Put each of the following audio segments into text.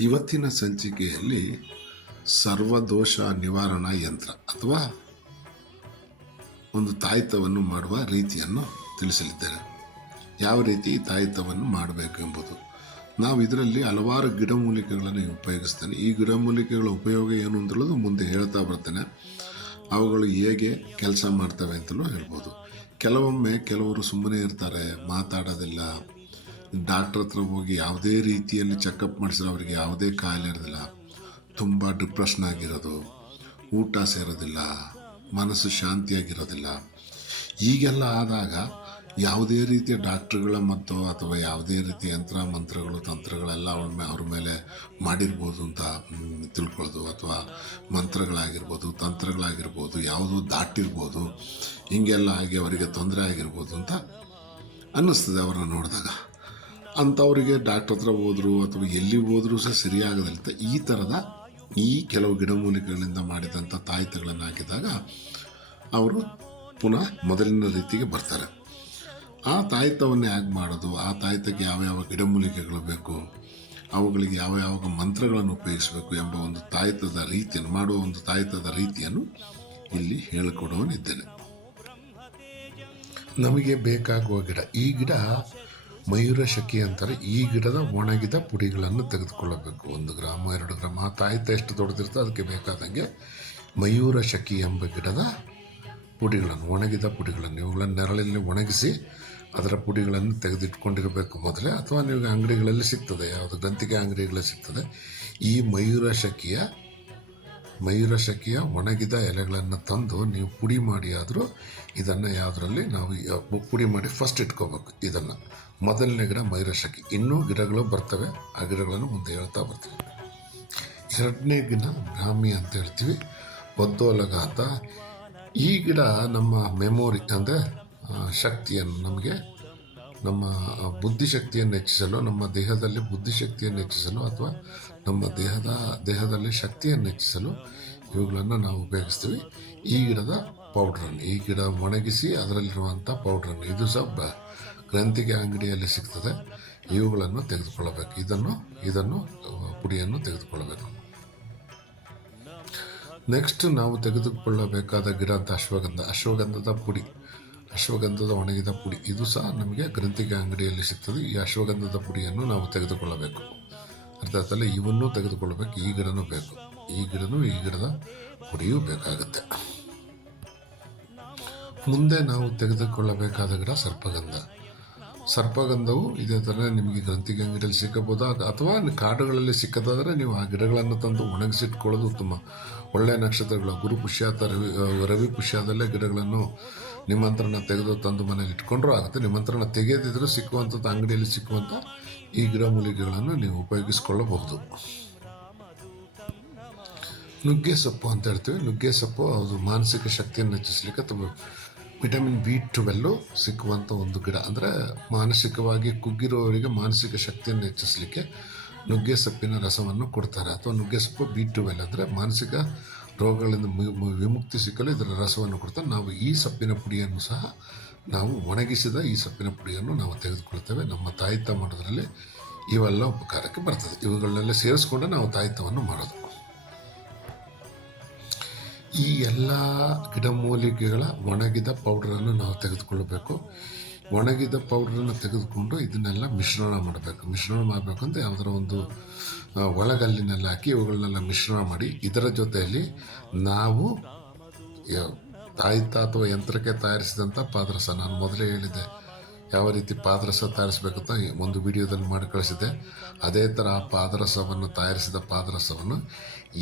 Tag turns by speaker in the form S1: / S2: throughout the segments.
S1: ಇವತ್ತಿನ ಸಂಚಿಕೆಯಲ್ಲಿ ಸರ್ವದೋಷ ನಿವಾರಣಾ ಯಂತ್ರ ಅಥವಾ ಒಂದು ತಾಯಿತವನ್ನು ಮಾಡುವ ರೀತಿಯನ್ನು ತಿಳಿಸಲಿದ್ದೇನೆ. ಯಾವ ರೀತಿ ತಾಯಿತವನ್ನು ಮಾಡಬೇಕು ಎಂಬುದು ನಾವು ಇದರಲ್ಲಿ ಹಲವಾರು ಗಿಡಮೂಲಿಕೆಗಳನ್ನು ಉಪಯೋಗಿಸ್ತೇನೆ. ಈ ಗಿಡಮೂಲಿಕೆಗಳ ಉಪಯೋಗ ಏನು ಅಂತೇಳೋದು ಮುಂದೆ ಹೇಳ್ತಾ ಬರ್ತೇನೆ. ಅವುಗಳು ಹೇಗೆ ಕೆಲಸ ಮಾಡ್ತವೆ ಅಂತಲೂ ಹೇಳ್ಬೋದು. ಕೆಲವೊಮ್ಮೆ ಕೆಲವರು ಸುಮ್ಮನೆ ಇರ್ತಾರೆ, ಮಾತಾಡೋದಿಲ್ಲ ಡಾಕ್ಟ್ರ್ ಹತ್ರ ಹೋಗಿ ಯಾವುದೇ ರೀತಿಯಲ್ಲಿ ಚೆಕಪ್ ಮಾಡಿಸಿದ್ರೆ ಅವರಿಗೆ ಯಾವುದೇ ಕಾಯಿಲೆ ಇರೋದಿಲ್ಲ. ತುಂಬ ಡಿಪ್ರೆಷನ್ ಆಗಿರೋದು, ಊಟ ಸೇರೋದಿಲ್ಲ, ಮನಸ್ಸು ಶಾಂತಿಯಾಗಿರೋದಿಲ್ಲ. ಈಗೆಲ್ಲ ಆದಾಗ ಯಾವುದೇ ರೀತಿಯ ಡಾಕ್ಟ್ರುಗಳ ಮತ್ತು ಅಥವಾ ಯಾವುದೇ ರೀತಿಯ ಯಂತ್ರ, ಮಂತ್ರಗಳು, ತಂತ್ರಗಳೆಲ್ಲ ಅವ್ರ ಮೇ, ಅವ್ರ ಮೇಲೆ ಮಾಡಿರ್ಬೋದು ಅಂತ ತಿಳ್ಕೊಳ್ಳೋದು. ಅಥವಾ ಮಂತ್ರಗಳಾಗಿರ್ಬೋದು, ತಂತ್ರಗಳಾಗಿರ್ಬೋದು, ಯಾವುದು ದಾಟಿರ್ಬೋದು, ಹೀಗೆಲ್ಲ ಆಗಿ ಅವರಿಗೆ ತೊಂದರೆ ಆಗಿರ್ಬೋದು ಅಂತ ಅನ್ನಿಸ್ತದೆ ಅವರನ್ನು ನೋಡಿದಾಗ. ಅಂಥವರಿಗೆ ಡಾಕ್ಟ್ರ್ ಹತ್ರ ಹೋದ್ರು ಅಥವಾ ಎಲ್ಲಿ ಹೋದರೂ ಸಹ ಸರಿಯಾಗದಿಲ್ಲ. ಈ ಥರದ ಈ ಕೆಲವು ಗಿಡಮೂಲಿಕೆಗಳಿಂದ ಮಾಡಿದಂಥ ತಾಯಿತಗಳನ್ನು ಹಾಕಿದಾಗ ಅವರು ಪುನಃ ಮೊದಲಿನ ರೀತಿಗೆ ಬರ್ತಾರೆ. ಆ ತಾಯಿತವನ್ನು ಹೇಗೆ ಮಾಡೋದು, ಆ ತಾಯಿತಕ್ಕೆ ಯಾವ ಯಾವ ಗಿಡಮೂಲಿಕೆಗಳು ಬೇಕು, ಅವುಗಳಿಗೆ ಯಾವ ಯಾವ ಮಂತ್ರಗಳನ್ನು ಉಪಯೋಗಿಸಬೇಕು ಎಂಬ ಒಂದು ತಾಯಿತದ ರೀತಿಯನ್ನು, ಮಾಡುವ ಒಂದು ತಾಯಿತದ ರೀತಿಯನ್ನು ಇಲ್ಲಿ ಹೇಳಿಕೊಡುವನಿದ್ದೇನೆ ನಮಗೆ ಬೇಕಾಗುವ ಗಿಡ, ಈ ಗಿಡ ಮಯೂರ ಶಕಿ ಅಂತಾರೆ, ಈ ಗಿಡದ ಒಣಗಿದ ಪುಡಿಗಳನ್ನು ತೆಗೆದುಕೊಳ್ಳಬೇಕು. ಒಂದು ಗ್ರಾಮ, ಎರಡು ಗ್ರಾಮ ತಾಯಿತ ಎಷ್ಟು ದೊಡ್ಡದಿರ್ತೋ ಅದಕ್ಕೆ ಬೇಕಾದಂಗೆ ಮಯೂರ ಶಕಿ ಎಂಬ ಗಿಡದ ಪುಡಿಗಳನ್ನು, ಒಣಗಿದ ಪುಡಿಗಳನ್ನು, ಇವುಗಳನ್ನು ನೆರಳಲ್ಲಿ ಒಣಗಿಸಿ ಅದರ ಪುಡಿಗಳನ್ನು ತೆಗೆದಿಟ್ಕೊಂಡಿರಬೇಕು ಮೊದಲೇ, ಅಥವಾ ನೀವು ಅಂಗಡಿಗಳಲ್ಲಿ ಸಿಗ್ತದೆ, ಯಾವುದು ಗಂತಿಗೆ ಅಂಗಡಿಗಳಲ್ಲಿ ಸಿಗ್ತದೆ. ಈ ಮಯೂರ ಶಕಿಯ ಮಯೂರ ಶಕಿಯ ಒಣಗಿದ ಎಲೆಗಳನ್ನು ತಂದು ನೀವು ಪುಡಿ ಮಾಡಿ ಆದರೂ ಇದನ್ನು ಯಾವುದರಲ್ಲಿ ನಾವು ಪುಡಿ ಮಾಡಿ ಫಸ್ಟ್ ಇಟ್ಕೋಬೇಕು ಇದನ್ನು. ಮೊದಲನೇ ಗಿಡ ಮಯೂರ ಶಕಿ. ಇನ್ನೂ ಗಿಡಗಳು ಬರ್ತವೆ. ಆ ಗಿಡಗಳನ್ನು ಮುಂದೆ ಹೇಳ್ತಾ ಬರ್ತೀವಿ ಎರಡನೇ ಗಿಡ ಬ್ರಾಹ್ಮಿ ಅಂತ ಹೇಳ್ತೀವಿ. ಒದ್ದೋಲಘಾತ ಈ ಗಿಡ ನಮ್ಮ ಮೆಮೊರಿ ಅಂದರೆ ಶಕ್ತಿಯನ್ನು ನಮಗೆ, ನಮ್ಮ ಬುದ್ಧಿಶಕ್ತಿಯನ್ನು ಹೆಚ್ಚಿಸಲು, ನಮ್ಮ ದೇಹದಲ್ಲಿ ಬುದ್ಧಿಶಕ್ತಿಯನ್ನು ಹೆಚ್ಚಿಸಲು ಅಥವಾ ನಮ್ಮ ದೇಹದ, ದೇಹದಲ್ಲಿ ಶಕ್ತಿಯನ್ನು ಹೆಚ್ಚಿಸಲು ಇವುಗಳನ್ನು ನಾವು ಉಪಯೋಗಿಸ್ತೀವಿ. ಈ ಗಿಡದ ಪೌಡ್ರನ್ನು ಈ ಗಿಡ ಒಣಗಿಸಿ ಅದರಲ್ಲಿರುವಂಥ ಪೌಡ್ರನ್ನು ಇದು ಸಹ ಬ- ಗ್ರಂಥಿಗೆ ಅಂಗಡಿಯಲ್ಲಿ ಸಿಗ್ತದೆ. ಇವುಗಳನ್ನು ತೆಗೆದುಕೊಳ್ಳಬೇಕು. ಇದನ್ನು ಇದನ್ನು, ಪುಡಿಯನ್ನು ತೆಗೆದುಕೊಳ್ಳಬೇಕು. ನೆಕ್ಸ್ಟ್ ನಾವು ತೆಗೆದುಕೊಳ್ಳಬೇಕಾದ ಗಿಡ ಅಂತ ಅಶ್ವಗಂಧ, ಅಶ್ವಗಂಧದ ಪುಡಿ. ಅಶ್ವಗಂಧದ ಒಣಗಿದ ಪುಡಿ. ಇದು ಸಹ ನಮಗೆ ಗ್ರಂಥಿಗೆ ಅಂಗಡಿಯಲ್ಲಿ ಸಿಗ್ತದೆ. ಈ ಅಶ್ವಗಂಧದ ಪುಡಿಯನ್ನು ನಾವು ತೆಗೆದುಕೊಳ್ಳಬೇಕು. ಅರ್ಥಾತಲ್ಲ ಇವನ್ನು ತೆಗೆದುಕೊಳ್ಳಬೇಕು, ಈ ಗಿಡನೂ ಬೇಕು. ಈ ಗಿಡನೂ ಈ ಗಿಡದ ಪುಡಿಯೂ ಬೇಕಾಗುತ್ತೆ. ಮುಂದೆ ನಾವು ತೆಗೆದುಕೊಳ್ಳಬೇಕಾದ ಗಿಡ ಸರ್ಪಗಂಧ. ಸರ್ಪಗಂಧವು ಇದೇ ಥರ ನಿಮಗೆ ಗ್ರಂಥಿಗೆ ಅಂಗಡಿಯಲ್ಲಿ ಸಿಕ್ಕಬಹುದು ಅಥವಾ ಕಾಡುಗಳಲ್ಲಿ ಸಿಕ್ಕದಾದರೆ ನೀವು ಆ ಗಿಡಗಳನ್ನು ತಂದು ಒಣಗಿಸಿಟ್ಕೊಳ್ಳೋದು ಉತ್ತಮ. ಒಳ್ಳೆಯ ನಕ್ಷತ್ರಗಳು, ಗುರು ಪುಷ್ಯ ರವಿ ರವಿ ಪುಷ್ಯದಲ್ಲೇ ಗಿಡಗಳನ್ನು ನಿಮಂತ್ರಣ ತೆಗೆದು ತಂದು ಮನೇಲಿ ಇಟ್ಕೊಂಡ್ರೂ ಆಗುತ್ತೆ. ನಿಮಂತ್ರಣ ತೆಗೆಯದಿದ್ರೂ ಸಿಕ್ಕುವಂಥದ್ದು ಅಂಗಡಿಯಲ್ಲಿ ಸಿಕ್ಕುವಂಥ ಈ ಗಿಡ ಮೂಲಿಕೆಗಳನ್ನು ನೀವು ಉಪಯೋಗಿಸಿಕೊಳ್ಳಬಹುದು. ನುಗ್ಗೆ ಸೊಪ್ಪು ಅಂತ ಹೇಳ್ತೀವಿ. ನುಗ್ಗೆ ಸೊಪ್ಪು ಅದು ಮಾನಸಿಕ ಶಕ್ತಿಯನ್ನು ಹೆಚ್ಚಿಸಲಿಕ್ಕೆ ತುಂಬ ವಿಟಮಿನ್ ಬಿ ಟ್ವೆಲ್ಲು ಸಿಕ್ಕುವಂಥ ಒಂದು ಗಿಡ. ಅಂದರೆ ಮಾನಸಿಕವಾಗಿ ಕುಗ್ಗಿರುವವರಿಗೆ ಮಾನಸಿಕ ಶಕ್ತಿಯನ್ನು ಹೆಚ್ಚಿಸಲಿಕ್ಕೆ ನುಗ್ಗೆ ಸೊಪ್ಪಿನ ರಸವನ್ನು ಕೊಡ್ತಾರೆ. ಅಥವಾ ನುಗ್ಗೆ ಸೊಪ್ಪು ಬಿ ಟ್ವೆಲ್ ಅಂದರೆ ಮಾನಸಿಕ ರೋಗಗಳಿಂದ ವಿಮುಕ್ತಿ ಸಿಕ್ಕಲು ಇದರ ರಸವನ್ನು ಕೊಡ್ತಾರೆ. ನಾವು ಈ ಸೊಪ್ಪಿನ ಪುಡಿಯನ್ನು ಸಹ ನಾವು ಒಣಗಿಸಿದ ಈ ಸೊಪ್ಪಿನ ಪುಡಿಯನ್ನು ನಾವು ತೆಗೆದುಕೊಳ್ತೇವೆ ನಮ್ಮ ತಾಯಿತ ಮಾಡೋದ್ರಲ್ಲಿ ಇವೆಲ್ಲ ಉಪಕಾರಕ್ಕೆ ಬರ್ತದೆ. ಇವುಗಳನ್ನೆಲ್ಲ ಸೇರಿಸ್ಕೊಂಡು ನಾವು ತಾಯಿತವನ್ನು ಮಾಡೋದು. ಈ ಎಲ್ಲ ಗಿಡಮೂಲಿಕೆಗಳ ಒಣಗಿದ ಪೌಡ್ರನ್ನು ನಾವು ತೆಗೆದುಕೊಳ್ಳಬೇಕು. ಒಣಗಿದ ಪೌಡ್ರನ್ನು ತೆಗೆದುಕೊಂಡು ಇದನ್ನೆಲ್ಲ ಮಿಶ್ರಣ ಮಾಡಬೇಕು. ಮಿಶ್ರಣ ಮಾಡಬೇಕು ಅಂತ ಯಾವುದರ ಒಂದು ಒಳಗಲ್ಲಿನೆಲ್ಲ ಹಾಕಿ ಇವುಗಳನ್ನೆಲ್ಲ ಮಿಶ್ರಣ ಮಾಡಿ ಇದರ ಜೊತೆಯಲ್ಲಿ ನಾವು ತಾಯಿತ ಅಥವಾ ಯಂತ್ರಕ್ಕೆ ತಯಾರಿಸಿದಂಥ ಪಾದರಸ. ನಾನು ಮೊದಲೇ ಹೇಳಿದ್ದೆ, ಯಾವ ರೀತಿ ಪಾದರಸ ತಯಾರಿಸಬೇಕಂತ ಒಂದು ವಿಡಿಯೋದಲ್ಲಿ ಮಾಡಿ ಕಳಿಸಿದ್ದೆ. ಅದೇ ಥರ ಆ ಪಾದರಸವನ್ನು ತಯಾರಿಸಿದ ಪಾದರಸವನ್ನು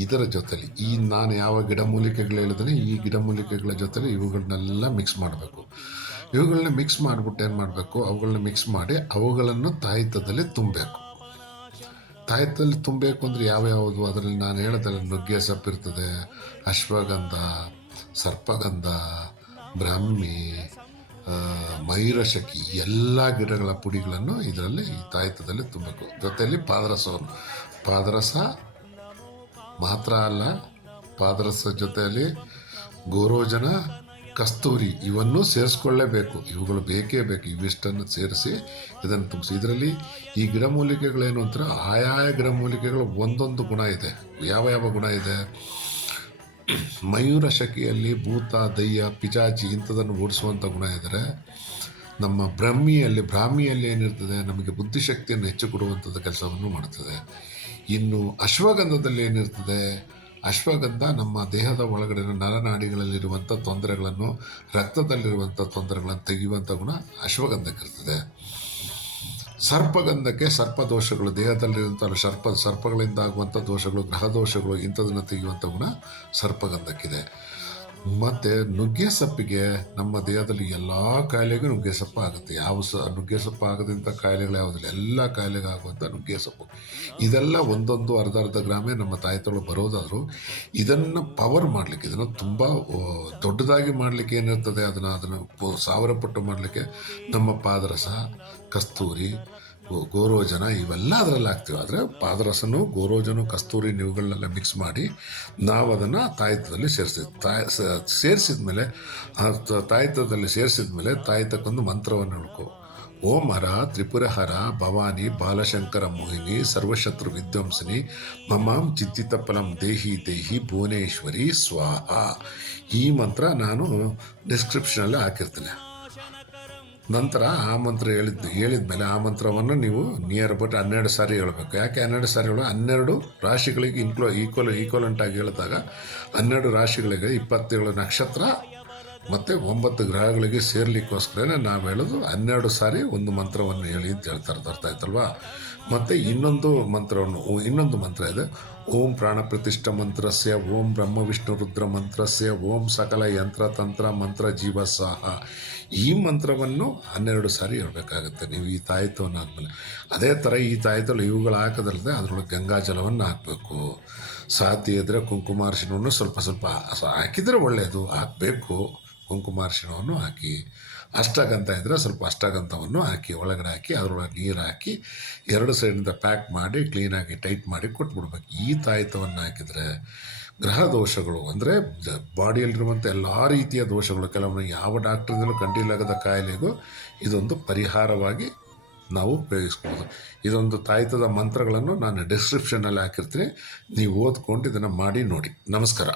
S1: ಇದರ ಜೊತೆಲಿ, ಈ ನಾನು ಯಾವ ಗಿಡಮೂಲಿಕೆಗಳು ಹೇಳಿದ್ರೆ ಈ ಗಿಡಮೂಲಿಕೆಗಳ ಜೊತೆಲಿ ಇವುಗಳನ್ನೆಲ್ಲ ಮಿಕ್ಸ್ ಮಾಡಬೇಕು. ಇವುಗಳನ್ನ ಮಿಕ್ಸ್ ಮಾಡಿಬಿಟ್ಟು ಏನು ಮಾಡಬೇಕು? ಅವುಗಳನ್ನ ಮಿಕ್ಸ್ ಮಾಡಿ ಅವುಗಳನ್ನು ತಾಯಿತದಲ್ಲಿ ತುಂಬಬೇಕು. ತಾಯಿತದಲ್ಲಿ ತುಂಬಬೇಕು ಅಂದರೆ ಯಾವ್ಯಾವುದು ಅದರಲ್ಲಿ ನಾನು ಹೇಳಿದೆ ನುಗ್ಗೆ ಸೊಪ್ಪು ಇರ್ತದೆ ಅಶ್ವಗಂಧ ಸರ್ಪಗಂಧ ಬ್ರಾಹ್ಮಿ ಮೈರಶಕಿ ಎಲ್ಲ ಗಿಡಗಳ ಪುಡಿಗಳನ್ನು ಇದರಲ್ಲಿ ಈ ತಾಯಿತದಲ್ಲಿ ತುಂಬಬೇಕು. ಜೊತೆಯಲ್ಲಿ ಪಾದರಸವನ್ನು. ಪಾದರಸ ಮಾತ್ರ ಅಲ್ಲ, ಪಾದರಸ ಜೊತೆಯಲ್ಲಿ ಗೋರೋಜನ, ಕಸ್ತೂರಿ ಇವನ್ನು ಸೇರಿಸ್ಕೊಳ್ಳೇಬೇಕು. ಇವುಗಳು ಬೇಕೇ ಬೇಕು. ಇವಿಷ್ಟನ್ನು ಸೇರಿಸಿ ಇದನ್ನು ತುಂಬಿಸಿ. ಇದರಲ್ಲಿ ಈ ಗಿಡಮೂಲಿಕೆಗಳೇನು ಅಂತಾರೆ, ಆಯಾಯ ಗಿಡಮೂಲಿಕೆಗಳು ಒಂದೊಂದು ಗುಣ ಇದೆ. ಯಾವ ಯಾವ ಗುಣ ಇದೆ? ಮಯೂರ ಶಕಿಯಲ್ಲಿ ಭೂತ ದಯ್ಯ ಪಿಚಾಚಿ ಇಂಥದನ್ನು ಓಡಿಸುವಂಥ ಗುಣ ಇದ್ದರೆ ನಮ್ಮ ಬ್ರಹ್ಮಿಯಲ್ಲಿ, ಬ್ರಾಹ್ಮಿಯಲ್ಲಿ ಏನಿರ್ತದೆ, ನಮಗೆ ಬುದ್ಧಿಶಕ್ತಿಯನ್ನು ಹೆಚ್ಚು ಕೊಡುವಂಥದ್ದು ಕೆಲಸವನ್ನು ಮಾಡ್ತದೆ ಇನ್ನು ಅಶ್ವಗಂಧದಲ್ಲಿ ಏನಿರ್ತದೆ, ಅಶ್ವಗಂಧ ನಮ್ಮ ದೇಹದ ಒಳಗಡೆ ನರನಾಡಿಗಳಲ್ಲಿರುವಂಥ ತೊಂದರೆಗಳನ್ನು, ರಕ್ತದಲ್ಲಿರುವಂಥ ತೊಂದರೆಗಳನ್ನು ತೆಗೆಯುವಂಥ ಗುಣ ಅಶ್ವಗಂಧಕ್ಕಿರ್ತದೆ ಸರ್ಪಗಂಧಕ್ಕೆ ಸರ್ಪ ದೋಷಗಳು ದೇಹದಲ್ಲಿರುವಂಥ ಸರ್ಪ ಸರ್ಪಗಳಿಂದ ಆಗುವಂಥ ದೋಷಗಳು ಗ್ರಹ ದೋಷಗಳು ಇಂಥದನ್ನು ತೆಗೆಯುವಂಥ ಗುಣ ಸರ್ಪಗಂಧಕ್ಕಿದೆ. ಮತ್ತು ನುಗ್ಗೆ ಸೊಪ್ಪಿಗೆ ನಮ್ಮ ದೇಹದಲ್ಲಿ ಎಲ್ಲ ಕಾಯಿಲೆಗೂ ನುಗ್ಗೆ ಸೊಪ್ಪು ಆಗುತ್ತೆ. ಯಾವ ಸ ನುಗ್ಗೆ ಸೊಪ್ಪು ಆಗದಂಥ ಕಾಯಿಲೆಗಳು ಯಾವುದಿಲ್ಲ. ಎಲ್ಲ ಕಾಯಿಲೆಗೆ ಆಗುವಂಥ ನುಗ್ಗೆ ಸೊಪ್ಪು ಇದೆಲ್ಲ ಒಂದೊಂದು ಅರ್ಧ ಅರ್ಧ ಗ್ರಾಮೇ ನಮ್ಮ ತಾಯಿತೊಳು ಬರೋದಾದರೂ ಇದನ್ನು ಪವರ್ ಮಾಡಲಿಕ್ಕೆ, ಇದನ್ನು ತುಂಬ ದೊಡ್ಡದಾಗಿ ಮಾಡಲಿಕ್ಕೆ ಏನಿರ್ತದೆ? ಅದನ್ನು ಅದನ್ನು ಸಾವಿರ ಪಟ್ಟು ಮಾಡಲಿಕ್ಕೆ ನಮ್ಮ ಪಾದರಸ, ಕಸ್ತೂರಿ ಗೋರೋಜನ ಇವೆಲ್ಲ ಅದರಲ್ಲಿ ಹಾಕ್ತೀವಿ. ಆದರೆ ಪಾದರಸನು, ಗೋರೋಜನು, ಕಸ್ತೂರಿ ಇವುಗಳನ್ನೆಲ್ಲ ಮಿಕ್ಸ್ ಮಾಡಿ ನಾವು ಅದನ್ನು ತಾಯಿತದಲ್ಲಿ ಸೇರಿಸ್ತೀವಿ ತಾಯಿ ಸೇರಿಸಿದ ಮೇಲೆ ತಾಯಿತದಲ್ಲಿ ಸೇರಿಸಿದ ಮೇಲೆ ತಾಯಿತಕ್ಕೊಂದು ಮಂತ್ರವನ್ನು ಹೇಳ್ಕೊ. ಓಂ ಹರ ತ್ರಿಪುರಹರ ಭವಾನಿ, ಬಾಲಶಂಕರ ಮೋಹಿನಿ, ಸರ್ವಶತ್ರು ವಿದ್ವಂಸಿನಿ, ಮಮಾಂ ಚಿತ್ತಿತ ಫಲಂ ದೇಹಿ ದೇಹಿ ಭುವನೇಶ್ವರಿ, ಸ್ವಾಹ. ಈ ಮಂತ್ರ ನಾನು ಡಿಸ್ಕ್ರಿಪ್ಷನಲ್ಲಿ ಹಾಕಿರ್ತೀನಿ. ನಂತರ ಆ ಮಂತ್ರ ಹೇಳಿದ್ ಹೇಳಿದ ಮೇಲೆ ಆ ಮಂತ್ರವನ್ನು ನೀವು ನಿಯರ್ ಅಬೌಟ್ ಹನ್ನೆರಡು ಸಾರಿ ಹೇಳಬೇಕು. ಯಾಕೆ ಹನ್ನೆರಡು ಸಾರಿ ಹೇಳೋ ಹನ್ನೆರಡು ರಾಶಿಗಳಿಗೆ ಇನ್ಕ್ಲೋ ಈಕ್ವಲ್ ಈಕ್ವಲೆಂಟ್ ಆಗಿ ಹೇಳಿದಾಗ ಹನ್ನೆರಡು ರಾಶಿಗಳಿಗೆ ಇಪ್ಪತ್ತೇಳು ನಕ್ಷತ್ರ ಮತ್ತು ಒಂಬತ್ತು ಗ್ರಹಗಳಿಗೆ ಸೇರ್ಲಿಕ್ಕೋಸ್ಕರನೇ ನಾವು ಹೇಳೋದು ಹನ್ನೆರಡು ಸಾರಿ ಒಂದು ಮಂತ್ರವನ್ನು ಹೇಳಿ ಅಂತ ಹೇಳ್ತಾರೆ ಅರ್ಥ ಇತ್ತಲ್ವಾ ಮತ್ತು ಇನ್ನೊಂದು ಮಂತ್ರವನ್ನು ಇನ್ನೊಂದು ಮಂತ್ರ ಇದೆ. ಓಂ ಪ್ರಾಣ ಪ್ರತಿಷ್ಠ ಮಂತ್ರಸ್ಯ, ಓಂ ಬ್ರಹ್ಮ ವಿಷ್ಣು ರುದ್ರ ಮಂತ್ರಸ್ಯ, ಓಂ ಸಕಲ ಯಂತ್ರ ತಂತ್ರ ಮಂತ್ರ ಜೀವ ಸಾಹ. ಈ ಮಂತ್ರವನ್ನು ಹನ್ನೆರಡು ಸಾರಿ ಹೇಳಬೇಕಾಗುತ್ತೆ. ನೀವು ಈ ತಾಯಿತವನ್ನು ಆದಮೇಲೆ. ಅದೇ ಥರ ಈ ತಾಯಿತಲು ಇವುಗಳು ಹಾಕೋದಲ್ಲದೆ ಅದರೊಳಗೆ ಗಂಗಾಜಲವನ್ನು ಹಾಕಬೇಕು. ಸಾಧ್ಯ ಇದ್ದರೆ ಕುಂಕುಮಾರ್ಶನವನ್ನು ಸ್ವಲ್ಪ ಸ್ವಲ್ಪ ಹಾಕಿದರೆ ಒಳ್ಳೆಯದು ಹಾಕಬೇಕು. ಕುಂಕುಮಾರ್ಶನವನ್ನು ಹಾಕಿ ಅಷ್ಟಗಂಧ ಇದ್ದರೆ ಸ್ವಲ್ಪ ಅಷ್ಟಗಂಧವನ್ನು ಹಾಕಿ, ಒಳಗಡೆ ಹಾಕಿ, ಅದರೊಳಗೆ ನೀರು ಹಾಕಿ, ಎರಡು ಸೈಡಿಂದ ಪ್ಯಾಕ್ ಮಾಡಿ ಕ್ಲೀನಾಗಿ ಟೈಟ್ ಮಾಡಿ ಕೊಟ್ಬಿಡ್ಬೇಕು. ಈ ತಾಯಿತವನ್ನು ಹಾಕಿದರೆ ಗ್ರಹ ದೋಷಗಳು ಅಂದರೆ ಬಾಡಿಯಲ್ಲಿರುವಂಥ ಎಲ್ಲ ರೀತಿಯ ದೋಷಗಳು, ಕೆಲವೊಮ್ಮೆ ಯಾವ ಡಾಕ್ಟ್ರಿಂದಲೂ ಕಂಡಿಲಾಗದ ಕಾಯಿಲೆಗೂ ಇದೊಂದು ಪರಿಹಾರವಾಗಿ ನಾವು ಉಪಯೋಗಿಸ್ಬೋದು. ಇದೊಂದು ತಾಯ್ತದ ಮಂತ್ರಗಳನ್ನು ನಾನು ಡಿಸ್ಕ್ರಿಪ್ಷನಲ್ಲಿ ಹಾಕಿರ್ತೀನಿ. ನೀವು ಓದ್ಕೊಂಡು ಇದನ್ನು ಮಾಡಿ ನೋಡಿ. ನಮಸ್ಕಾರ.